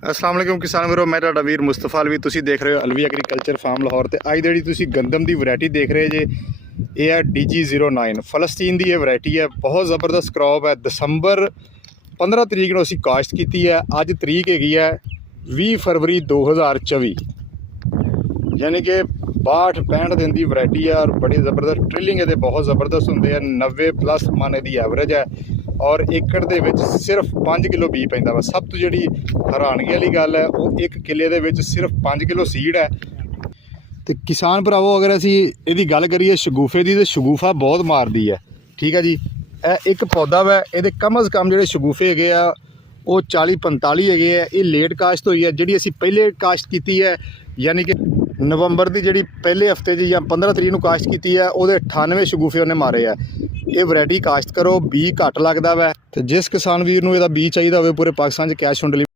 अस्सलाम वालेकुम किसान ਵੀਰੋ, मैं ਤੁਹਾਡਾ ਵੀਰ ਮੁਸਤਫਾ ਅਲਵੀ। ਤੁਸੀਂ ਦੇਖ ਰਹੇ ਹੋ ਅਲਵੀ ਐਗਰੀਕਲਚਰ ਫਾਰਮ ਲਾਹੌਰ। ਤੇ ਅੱਜ ਜਿਹੜੀ ਤੁਸੀਂ ਗੰਦਮ ਦੀ ਵੈਰਾਈਟੀ ਦੇਖ ਰਹੇ ਜੇ, ਇਹ ਹੈ DG09 ਫਲਸਤੀਨ ਦੀ। ਇਹ ਵੈਰਾਈਟੀ ਹੈ, ਬਹੁਤ ਜ਼ਬਰਦਸਤ ਕ੍ਰੌਪ ਹੈ। ਦਸੰਬਰ 15 ਤਰੀਕ ਨੂੰ ਅਸੀਂ ਕਾਸ਼ਤ ਕੀਤੀ ਹੈ। ਅੱਜ ਤਰੀਕ ਹੈਗੀ ਹੈ 20 ਫਰਵਰੀ 2024, ਯਾਨੀ ਕਿ 62-65 ਦਿਨ ਦੀ ਵੈਰਾਈਟੀ ਹੈ। ਔਰ ਬੜੀ ਜ਼ਬਰਦਸਤ ਟ੍ਰਿਲਿੰਗ ਇਹਦੇ ਬਹੁਤ ਜ਼ਬਰਦਸਤ ਹੁੰਦੇ ਆ। 90+ ਮਨ ਇਹਦੀ ਐਵਰੇਜ ਹੈ। ਔਰ ਏਕੜ ਦੇ ਵਿੱਚ ਸਿਰਫ 5 ਕਿਲੋ ਬੀਜ ਪੈਂਦਾ ਵਾ। ਸਭ ਤੋਂ ਜਿਹੜੀ ਹੈਰਾਨਗੀ ਵਾਲੀ ਗੱਲ ਹੈ, ਉਹ 1 ਕਿੱਲੇ ਦੇ ਵਿੱਚ ਸਿਰਫ 5 ਕਿਲੋ ਸੀਡ ਹੈ। ਤੇ ਕਿਸਾਨ ਭਰਾਵੋ, ਅਗਰ ਅਸੀਂ ਇਹਦੀ ਗੱਲ ਕਰੀਏ ਸ਼ਗੂਫੇ ਦੀ, ਤੇ ਸ਼ਗੂਫਾ ਬਹੁਤ ਮਾਰਦੀ ਹੈ। ਠੀਕ ਹੈ ਜੀ, ਇਹ ਇੱਕ ਪੌਦਾ ਵਾ। ਇਹਦੇ ਕਮ ਅਜ਼ ਕਮ ਜਿਹੜੇ ਸ਼ਗੂਫੇ ਹੈਗੇ ਆ ਉਹ 40-45 ਹੈਗੇ ਆ। ਇਹ ਲੇਟ ਕਾਸ਼ਤ ਹੋਈ ਹੈ। ਜਿਹੜੀ ਅਸੀਂ ਪਹਿਲੇ ਕਾਸ਼ਤ ਕੀਤੀ ਹੈ, ਯਾਨੀ ਕਿ ਨਵੰਬਰ ਦੀ ਜਿਹੜੀ ਪਹਿਲੇ ਹਫਤੇ 'ਚ ਜਾਂ 15 ਤਰੀਕ ਨੂੰ ਕਾਸ਼ਤ ਕੀਤੀ ਹੈ, ਉਹਦੇ 98 ਸ਼ਗੂਫੇ ਉਹਨੇ ਮਾਰੇ ਆ। ਇਹ ਵੈਰਾਈਟੀ ਕਾਸ਼ਤ ਕਰੋ, ਬੀ ਘੱਟ ਲੱਗਦਾ ਵਾ। ਤੇ ਜਿਸ ਕਿਸਾਨ ਵੀਰ ਨੂੰ ਇਹਦਾ ਬੀ ਚਾਹੀਦਾ ਹੋਵੇ, ਪੂਰੇ ਪਾਕਿਸਤਾਨ 'ਚ ਕੈਸ਼ ਔਨ ਡਿਲੀਵਰੀ